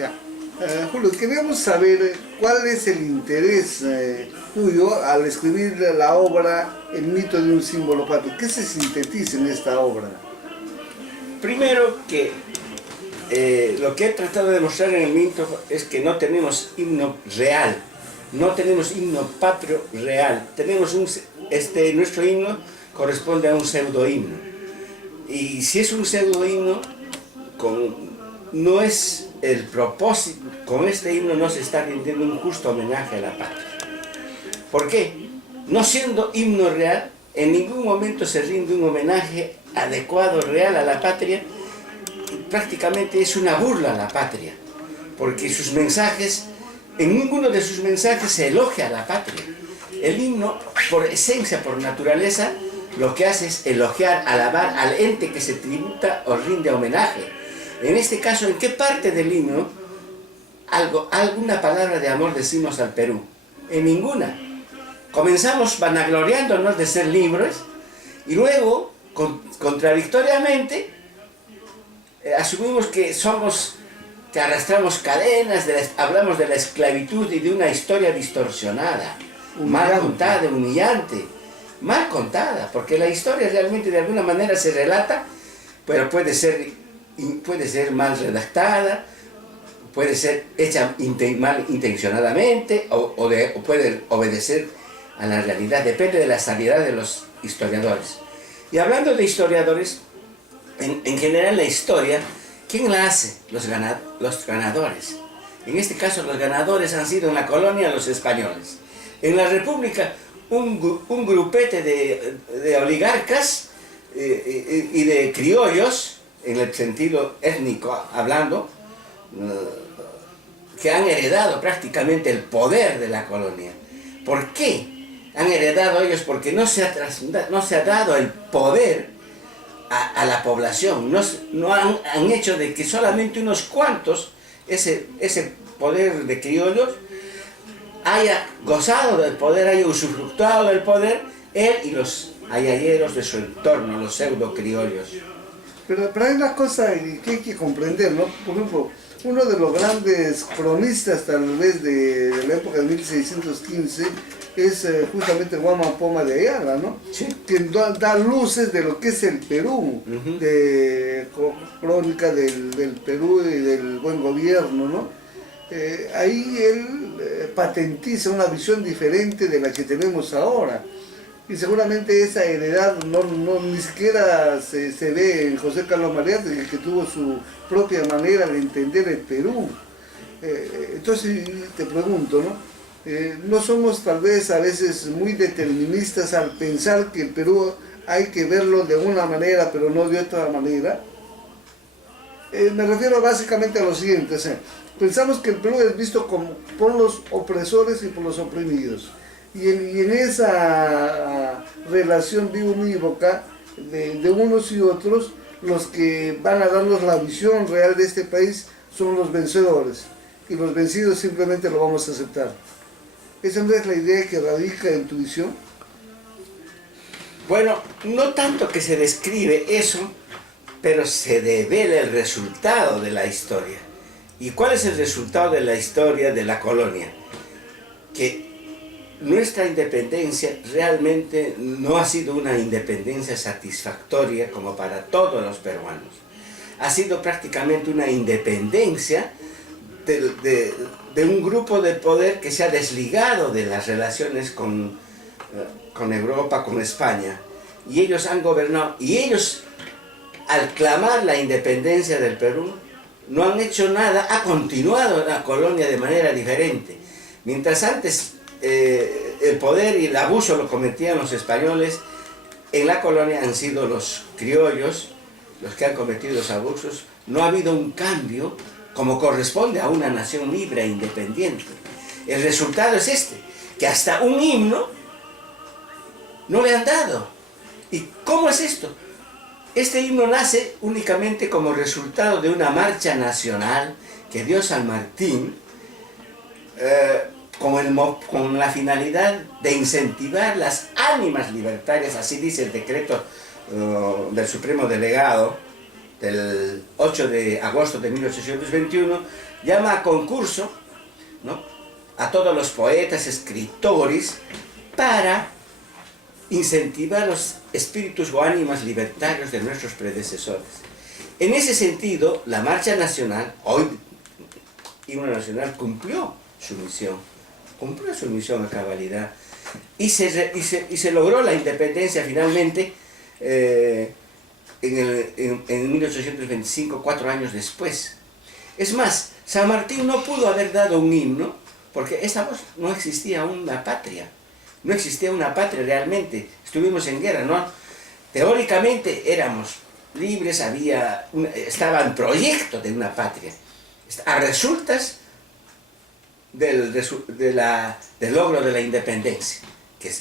Ya. Julio, queríamos saber cuál es el interés tuyo al escribir la obra El mito de un símbolo patrio. ¿Qué se sintetiza en esta obra? Primero que lo que he tratado de demostrar en el mito es que no tenemos himno real, no tenemos himno patrio real, tenemos nuestro himno corresponde a un pseudo himno. Y si es un pseudo himno, no es el propósito, con este himno no se está rindiendo un justo homenaje a la patria. ¿Por qué? No siendo himno real, en ningún momento se rinde un homenaje adecuado, real a la patria. Prácticamente es una burla a la patria, porque sus mensajes, en ninguno de sus mensajes se elogia a la patria. El himno, por esencia, por naturaleza, lo que hace es elogiar, alabar al ente que se tributa o rinde homenaje. En este caso, ¿en qué parte del himno alguna palabra de amor decimos al Perú? En ninguna. Comenzamos vanagloriándonos de ser libres y luego, contradictoriamente, asumimos que arrastramos cadenas, hablamos de la esclavitud y de una historia distorsionada, mal contada, humillante, mal contada, porque la historia realmente de alguna manera se relata, pero puede ser mal redactada, puede ser hecha mal intencionadamente o puede obedecer a la realidad, depende de la sanidad de los historiadores. Y hablando de historiadores, en general la historia, ¿quién la hace? Los ganadores. En este caso los ganadores han sido en la colonia los españoles. En la república un grupete de oligarcas y de criollos, en el sentido étnico hablando, que han heredado prácticamente el poder de la colonia. ¿Por qué han heredado ellos? Porque no se ha dado el poder a la población, no han hecho de que solamente unos cuantos, ese poder de criollos, haya gozado del poder, haya usufructuado del poder, él y los ayayeros de su entorno, los pseudo criollos. Pero hay una cosa que hay que comprender, ¿no? Por ejemplo, uno de los grandes cronistas tal vez de la época de 1615 es justamente Guama Poma de Ayala, ¿no? Sí. Que da luces de lo que es el Perú, de crónica del Perú y del buen gobierno, ¿no? Ahí él patentiza una visión diferente de la que tenemos ahora. Y seguramente esa heredad ni siquiera se ve en José Carlos Mariátegui, que tuvo su propia manera de entender el Perú. Entonces te pregunto, ¿no? ¿No somos tal vez a veces muy deterministas al pensar que el Perú hay que verlo de una manera pero no de otra manera? Me refiero básicamente a lo siguiente, pensamos que el Perú es visto por los opresores y por los oprimidos. Y en esa relación biunívoca de unos y otros, los que van a darnos la visión real de este país son los vencedores. Y los vencidos simplemente lo vamos a aceptar. ¿Esa no es la idea que radica en tu visión? Bueno, no tanto que se describe eso, pero se devela el resultado de la historia. ¿Y cuál es el resultado de la historia de la colonia? Que nuestra independencia realmente no ha sido una independencia satisfactoria como para todos los peruanos. Ha sido prácticamente una independencia de un grupo de poder que se ha desligado de las relaciones con Europa, con España. Y ellos han gobernado, y ellos, al clamar la independencia del Perú, no han hecho nada, ha continuado la colonia de manera diferente. Mientras antes el poder y el abuso lo cometían los españoles, en la colonia han sido los criollos los que han cometido los abusos. No ha habido un cambio como corresponde a una nación libre e independiente. El resultado es que hasta un himno no le han dado. ¿Y cómo es esto? Este himno nace únicamente como resultado de una marcha nacional que dio San Martín, con la finalidad de incentivar las ánimas libertarias, así dice el decreto del Supremo Delegado del 8 de agosto de 1821, llama a concurso, ¿no?, a todos los poetas, escritores, para incentivar los espíritus o ánimas libertarios de nuestros predecesores. En ese sentido, la Marcha Nacional, hoy Himno Nacional, cumplió su misión a cabalidad, y se logró la independencia finalmente en 1825, 4 años después. Es más, San Martín no pudo haber dado un himno, porque no existía una patria. No existía una patria realmente. Estuvimos en guerra, ¿no? Teóricamente éramos libres, estaba en proyecto de una patria. A resultas del logro de la independencia,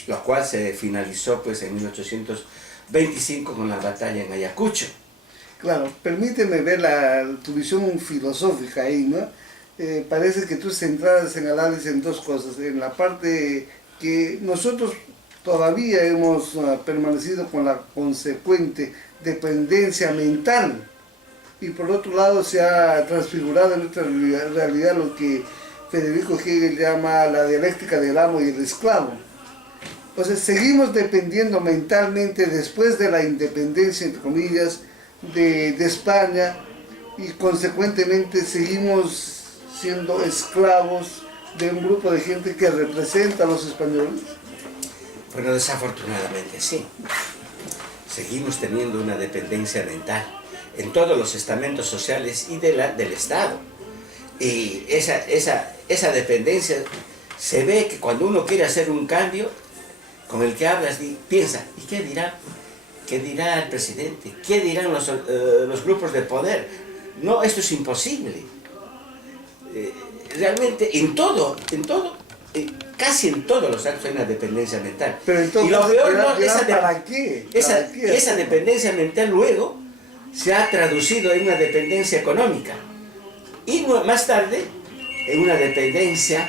lo cual se finalizó pues en 1825 con la batalla en Ayacucho. Claro, permíteme ver tu visión filosófica ahí, ¿no? Parece que tú centras en análisis en dos cosas. En la parte que nosotros todavía hemos permanecido con la consecuente dependencia mental, y por otro lado se ha transfigurado en nuestra realidad lo que Federico Hegel llama la dialéctica del amo y el esclavo. Entonces seguimos dependiendo mentalmente después de la independencia, entre comillas, de España, y consecuentemente seguimos siendo esclavos de un grupo de gente que representa a los españoles. Bueno, desafortunadamente sí. Seguimos teniendo una dependencia mental en todos los estamentos sociales y del Estado. Y esa dependencia se ve que cuando uno quiere hacer un cambio, con el que hablas, piensa, ¿y qué dirá? ¿Qué dirá el presidente? ¿Qué dirán los grupos de poder? No, esto es imposible. Realmente casi en todos los actos hay una dependencia mental. Pero entonces, y lo peor, ¿para qué? Esa dependencia mental luego se ha traducido en una dependencia económica. Y más tarde, en una dependencia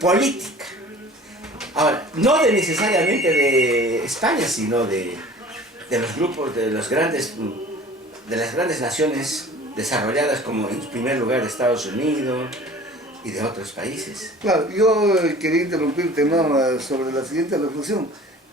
política. Ahora, no necesariamente de España, sino de los grupos, de las grandes naciones desarrolladas, como en primer lugar de Estados Unidos y de otros países. Claro, yo quería interrumpirte, ¿no?, sobre la siguiente reflexión.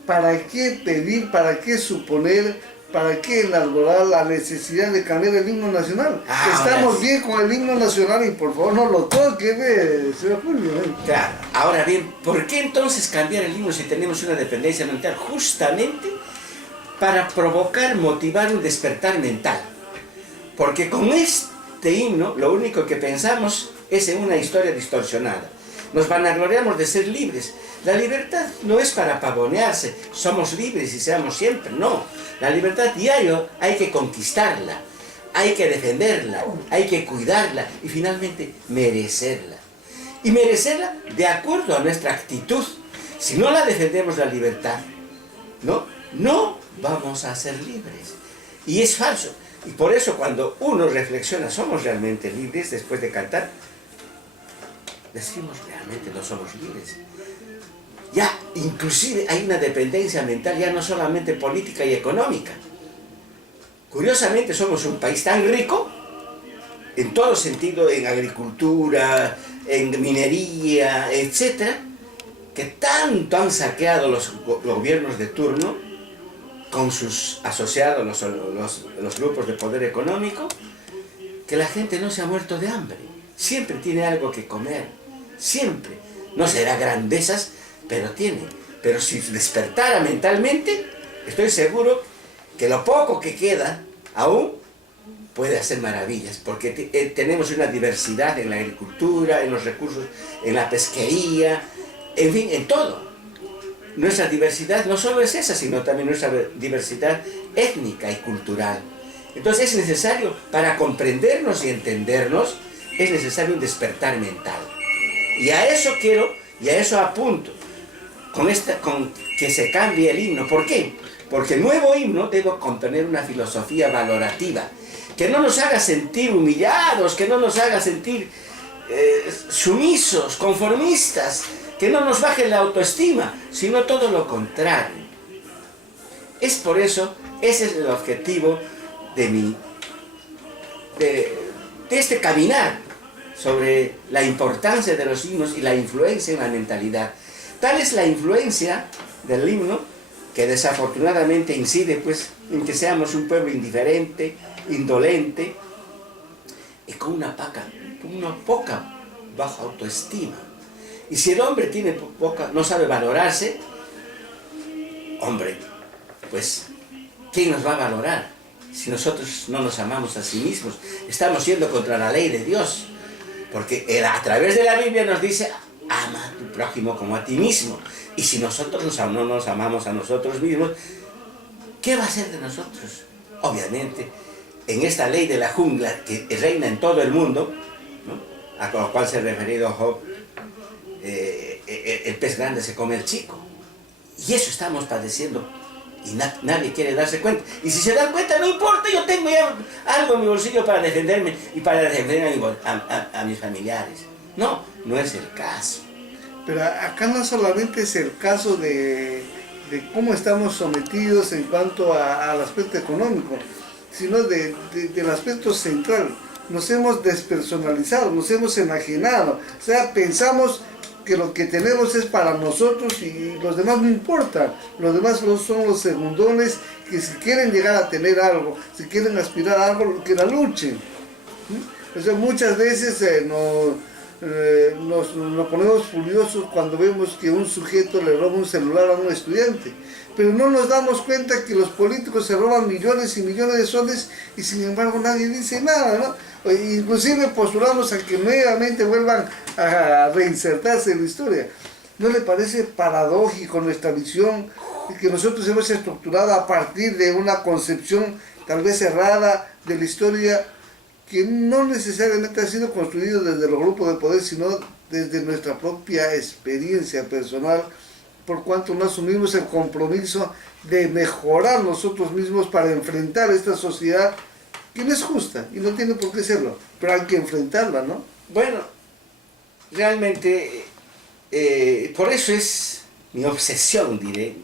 ¿Para qué pedir, para qué suponer, para qué elaborar la necesidad de cambiar el himno nacional? Estamos bien con el himno nacional y por favor no lo toque, señor Julio. Claro, ahora bien, ¿por qué entonces cambiar el himno si tenemos una dependencia mental? Justamente para provocar, motivar un despertar mental. Porque con este himno lo único que pensamos es en una historia distorsionada. Nos vanagloriamos de ser libres. La libertad no es para pavonearse, somos libres y seamos siempre, no. La libertad diario hay que conquistarla, hay que defenderla, hay que cuidarla y finalmente merecerla. Y merecerla de acuerdo a nuestra actitud. Si no la defendemos la libertad, no vamos a ser libres. Y es falso. Y por eso cuando uno reflexiona, ¿somos realmente libres después de cantar? Decimos, realmente no somos libres. Ya, inclusive hay una dependencia mental, ya no solamente política y económica. Curiosamente somos un país tan rico, en todo sentido, en agricultura, en minería, etc., que tanto han saqueado los gobiernos de turno, con sus asociados, los grupos de poder económico, que la gente no se ha muerto de hambre. Siempre tiene algo que comer, siempre. No será grandezas, pero tiene. Pero si despertara mentalmente, estoy seguro que lo poco que queda aún puede hacer maravillas, porque tenemos una diversidad en la agricultura, en los recursos, en la pesquería, en fin, en todo. Nuestra diversidad no solo es esa, sino también nuestra diversidad étnica y cultural. Entonces es necesario, para comprendernos y entendernos, es necesario un despertar mental. Y a eso quiero, y a eso apunto, con que se cambie el himno. ¿Por qué? Porque el nuevo himno debe contener una filosofía valorativa, que no nos haga sentir humillados, que no nos haga sentir sumisos, conformistas, que no nos baje la autoestima, sino todo lo contrario. Es por eso, ese es el objetivo de este caminar sobre la importancia de los himnos y la influencia en la mentalidad. Tal es la influencia del himno que desafortunadamente incide pues en que seamos un pueblo indiferente, indolente y con una poca baja autoestima. Y si el hombre tiene no sabe valorarse, hombre, pues ¿quién nos va a valorar? Si nosotros no nos amamos a sí mismos, estamos yendo contra la ley de Dios. Porque Él a través de la Biblia nos dice, ama a tu prójimo como a ti mismo. Y si nosotros no nos amamos a nosotros mismos, ¿qué va a ser de nosotros? Obviamente, en esta ley de la jungla que reina en todo el mundo, ¿no?, a lo cual se ha referido Job, el pez grande se come al chico. Y eso estamos padeciendo. Y nadie quiere darse cuenta. Y si se dan cuenta, no importa, yo tengo ya algo en mi bolsillo para defenderme y para defender a mis familiares. No, no es el caso. Pero acá no solamente es el caso de cómo estamos sometidos en cuanto al aspecto económico, sino del aspecto central. Nos hemos despersonalizado, nos hemos enajenado. O sea, pensamos que lo que tenemos es para nosotros y los demás no importan. Los demás son los segundones que si quieren llegar a tener algo, si quieren aspirar a algo, que la luchen. O sea, muchas veces nos ponemos furiosos cuando vemos que un sujeto le roba un celular a un estudiante. Pero no nos damos cuenta que los políticos se roban millones y millones de soles y sin embargo nadie dice nada, ¿no? Inclusive postulamos a que nuevamente vuelvan a reinsertarse en la historia. ¿No le parece paradójico nuestra visión que nosotros hemos estructurado a partir de una concepción tal vez errada de la historia que no necesariamente ha sido construido desde los grupos de poder, sino desde nuestra propia experiencia personal, por cuanto no asumimos el compromiso de mejorar nosotros mismos para enfrentar esta sociedad que no es justa y no tiene por qué serlo, pero hay que enfrentarla, ¿no? Bueno, realmente, por eso es mi obsesión, diré,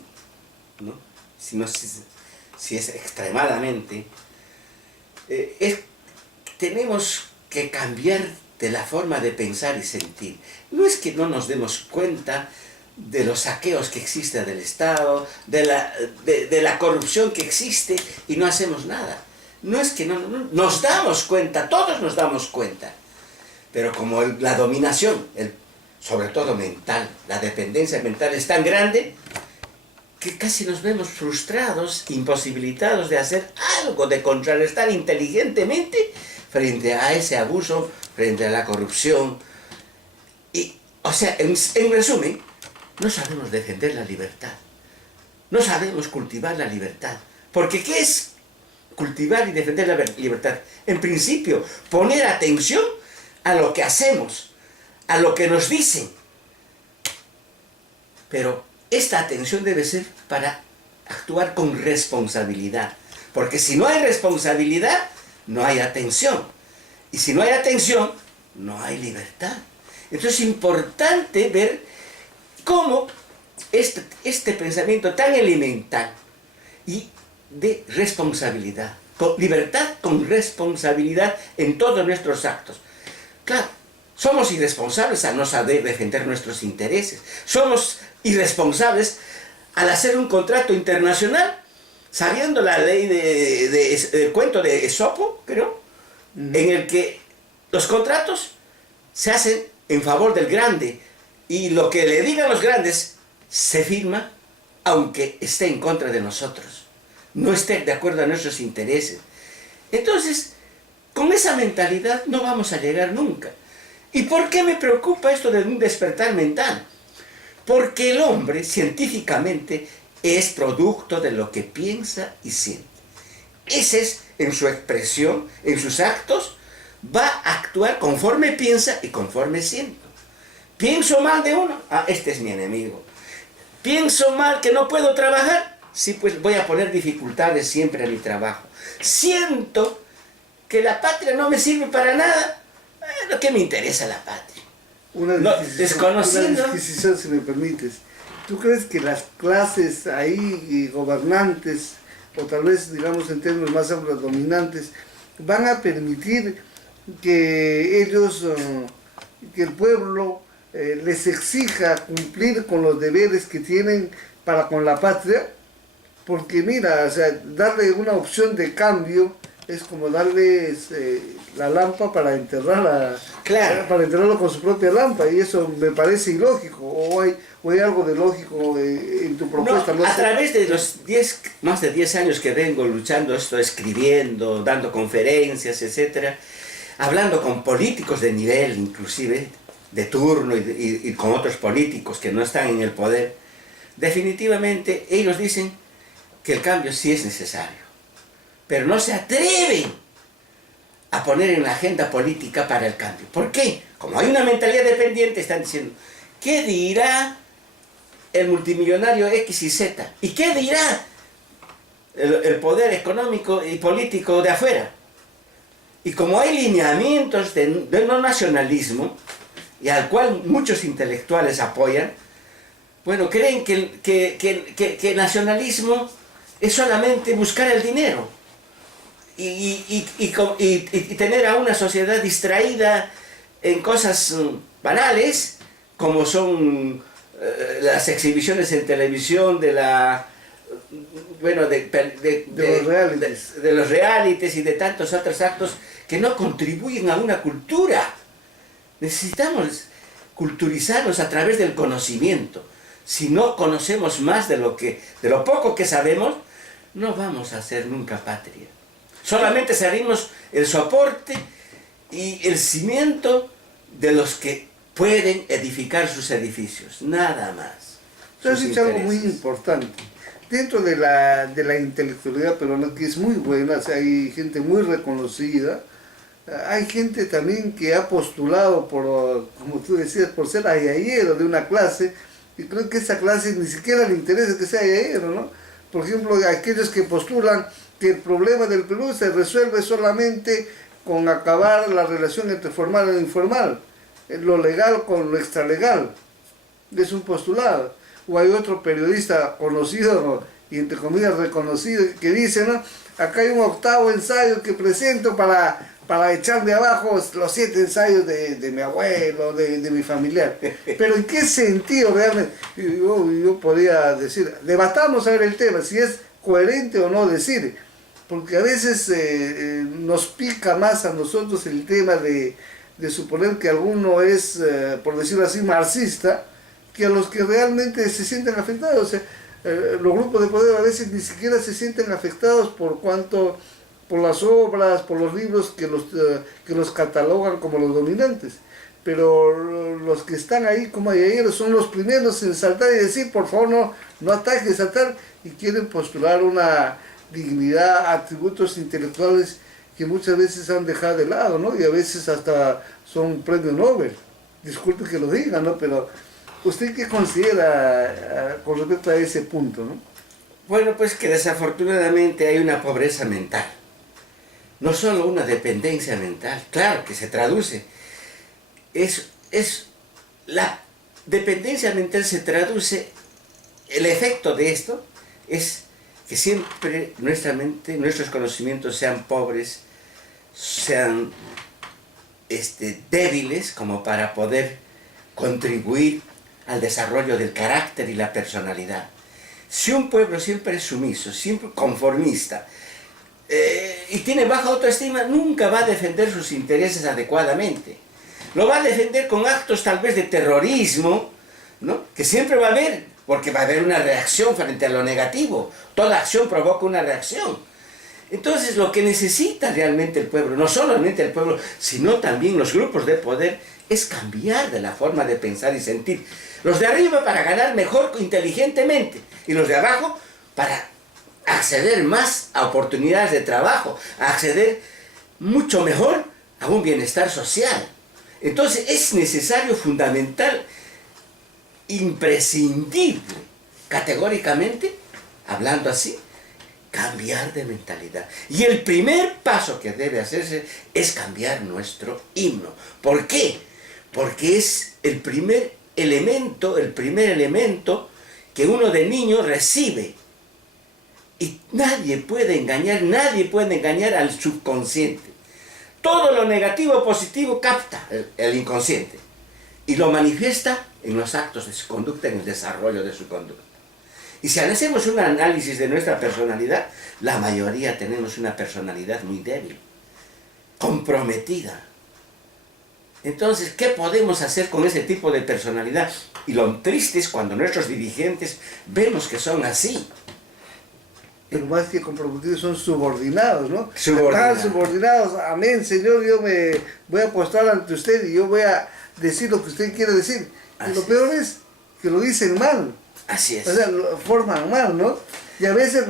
¿no? Si es extremadamente, tenemos que cambiar de la forma de pensar y sentir. No es que no nos demos cuenta de los saqueos que existen del Estado, de la corrupción que existe y no hacemos nada. No es que no, nos damos cuenta, todos nos damos cuenta. Pero como la dominación, sobre todo mental, la dependencia mental es tan grande que casi nos vemos frustrados, imposibilitados de hacer algo, de contrarrestar inteligentemente frente a ese abuso, frente a la corrupción. Y, o sea, en resumen, no sabemos defender la libertad. No sabemos cultivar la libertad. Porque ¿qué es cultivar y defender la libertad? En principio, poner atención a lo que hacemos, a lo que nos dicen. Pero esta atención debe ser para actuar con responsabilidad. Porque si no hay responsabilidad, no hay atención. Y si no hay atención, no hay libertad. Entonces es importante ver cómo este pensamiento tan elemental y de responsabilidad, libertad con responsabilidad en todos nuestros actos. Claro, somos irresponsables al no saber defender nuestros intereses. Somos irresponsables al hacer un contrato internacional, sabiendo la ley del cuento de Esopo, creo, en el que los contratos se hacen en favor del grande y lo que le digan los grandes se firma aunque esté en contra de nosotros, no esté de acuerdo a nuestros intereses. Entonces, con esa mentalidad no vamos a llegar nunca. ¿Y por qué me preocupa esto de un despertar mental? Porque el hombre, científicamente, es producto de lo que piensa y siente. Ese es, en su expresión, en sus actos, va a actuar conforme piensa y conforme siente. Pienso mal de uno, este es mi enemigo. Pienso mal que no puedo trabajar, sí, pues voy a poner dificultades siempre a mi trabajo. Siento que la patria no me sirve para nada, ¿qué me interesa la patria? Una disquisición, si me permites. ¿Tú crees que las clases ahí gobernantes, o tal vez digamos en términos más amplios dominantes, van a permitir que ellos, que el pueblo les exija cumplir con los deberes que tienen para con la patria, porque mira, o sea, darle una opción de cambio es como darles la lámpara para enterrarla, Claro. para enterrarlo con su propia lámpara, y eso me parece ilógico, o hay algo de lógico en tu propuesta. No, No a sé. través de los más de 10 años que vengo luchando esto, escribiendo, dando conferencias, etcétera, hablando con políticos de nivel, inclusive, de turno, y con otros políticos que no están en el poder, definitivamente ellos dicen que el cambio sí es necesario, pero no se atreven a poner en la agenda política para el cambio. ¿Por qué? Como hay una mentalidad dependiente, están diciendo, ¿qué dirá el multimillonario X y Z? ¿Y qué dirá el poder económico y político de afuera? Y como hay lineamientos de no nacionalismo, y al cual muchos intelectuales apoyan, bueno, creen que el nacionalismo es solamente buscar el dinero y tener a una sociedad distraída en cosas banales, como son las exhibiciones en televisión de la... bueno, de los realities y de tantos otros actos que no contribuyen a una cultura. Necesitamos culturizarnos a través del conocimiento. Si no conocemos más de lo poco que sabemos, no vamos a hacer nunca patria. Solamente seremos el soporte y el cimiento de los que pueden edificar sus edificios, nada más. Tú has dicho algo muy importante. Dentro de la intelectualidad peruana, que es muy buena, o sea, hay gente muy reconocida, hay gente también que ha postulado por, como tú decías, por ser ayayero de una clase, y creo que esa clase ni siquiera le interesa que sea ayayero, ¿no? Por ejemplo, aquellos que postulan que el problema del Perú se resuelve solamente con acabar la relación entre formal e informal, lo legal con lo extralegal, es un postulado. O hay otro periodista conocido y entre comillas reconocido que dice, ¿no? Acá hay un octavo ensayo que presento para echar de abajo los 7 ensayos de mi abuelo, de mi familiar. Pero ¿en qué sentido realmente? Yo podría decir, debatamos a ver el tema, si es coherente o no decir, porque a veces nos pica más a nosotros el tema de suponer que alguno es, por decirlo así, marxista, que a los que realmente se sienten afectados. O sea, los grupos de poder a veces ni siquiera se sienten afectados por las obras, por los libros que los catalogan como los dominantes. Pero los que están ahí como ayer son los primeros en saltar y decir, por favor, no ataques, saltar, y quieren postular una dignidad, atributos intelectuales que muchas veces han dejado de lado, ¿no? Y a veces hasta son premio Nobel. Disculpe que lo diga, ¿no? Pero ¿usted qué considera con respecto a ese punto, no? Bueno, pues que desafortunadamente hay una pobreza mental. No solo una dependencia mental, claro que se traduce. La dependencia mental se traduce, el efecto de esto es que siempre nuestra mente, nuestros conocimientos sean pobres, sean débiles como para poder contribuir al desarrollo del carácter y la personalidad. Si un pueblo siempre es sumiso, siempre conformista, y tiene baja autoestima, nunca va a defender sus intereses adecuadamente. Lo va a defender con actos tal vez de terrorismo, ¿no? Que siempre va a haber, porque va a haber una reacción frente a lo negativo. Toda acción provoca una reacción. Entonces lo que necesita realmente el pueblo, no solamente el pueblo, sino también los grupos de poder, es cambiar de la forma de pensar y sentir. Los de arriba para ganar mejor inteligentemente, y los de abajo para acceder más a oportunidades de trabajo, a acceder mucho mejor a un bienestar social. Entonces es necesario, fundamental, imprescindible, categóricamente, hablando así, cambiar de mentalidad. Y el primer paso que debe hacerse es cambiar nuestro himno. ¿Por qué? Porque es el primer elemento que uno de niño recibe. Y nadie puede engañar al subconsciente. todo lo negativo o positivo capta el inconsciente y lo manifiesta en los actos de su conducta, en el desarrollo de su conducta. Y si hacemos un análisis de nuestra personalidad, la mayoría tenemos una personalidad muy débil, comprometida. Entonces, ¿qué podemos hacer con ese tipo de personalidad? Y lo triste es cuando nuestros dirigentes vemos que son así. Pero más que comprometidos son subordinados, ¿no? Subordinados. Están subordinados. Amén, Señor, yo me voy a postar ante usted y yo voy a decir lo que usted quiere decir. Y lo peor es que lo dicen mal. Así es. O sea, lo forman mal, ¿no? Y a veces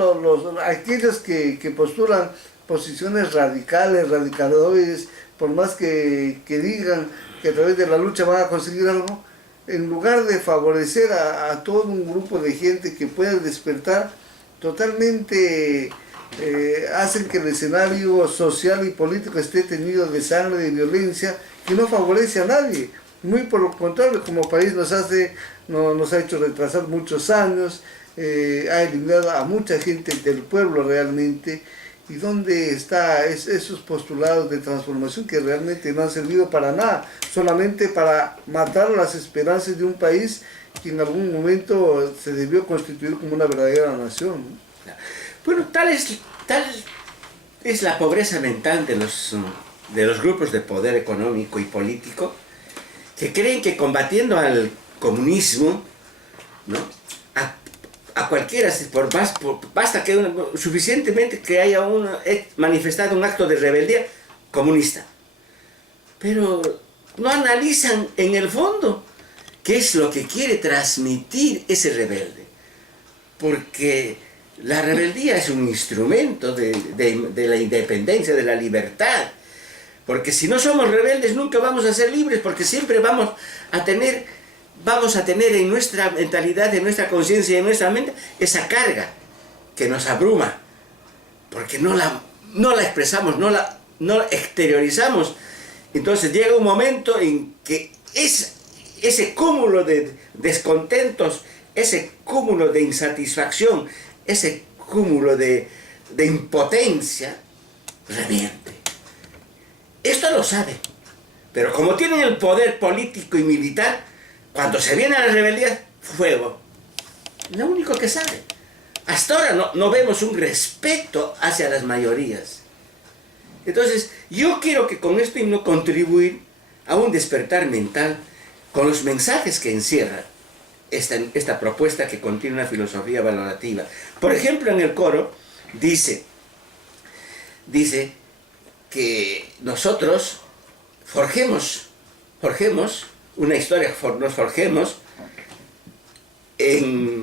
aquellos que postulan posiciones radicales, radicaloides, por más que digan que a través de la lucha van a conseguir algo, en lugar de favorecer a todo un grupo de gente que pueda despertar, totalmente hacen que el escenario social y político esté teñido de sangre, de violencia, que no favorece a nadie. Muy por lo contrario, como país nos ha hecho retrasar muchos años, ha eliminado a mucha gente del pueblo realmente. ¿Y dónde están esos postulados de transformación que realmente no han servido para nada? Solamente para matar las esperanzas de un país que en algún momento se debió constituir como una verdadera nación. Bueno, tal es la pobreza mental de los grupos de poder económico y político, que creen que combatiendo al comunismo, ¿no?, a cualquiera, basta que suficientemente que haya manifestado un acto de rebeldía comunista. Pero no analizan en el fondo qué es lo que quiere transmitir ese rebelde. Porque la rebeldía es un instrumento de la independencia, de la libertad. Porque si no somos rebeldes nunca vamos a ser libres, porque siempre vamos a tener en nuestra mentalidad, en nuestra conciencia y en nuestra mente esa carga que nos abruma, porque no la expresamos, no la exteriorizamos. Entonces llega un momento en que ese cúmulo de descontentos, ese cúmulo de insatisfacción, ese cúmulo de impotencia reviente. Esto lo saben, pero como tienen el poder político y militar, cuando se viene a la rebeldía, fuego. Lo único que saben. Hasta ahora no vemos un respeto hacia las mayorías. Entonces, yo quiero que con este himno contribuir a un despertar mental con los mensajes que encierra esta propuesta que contiene una filosofía valorativa. Por ejemplo, en el coro dice que nosotros forjemos una historia, nos forjemos en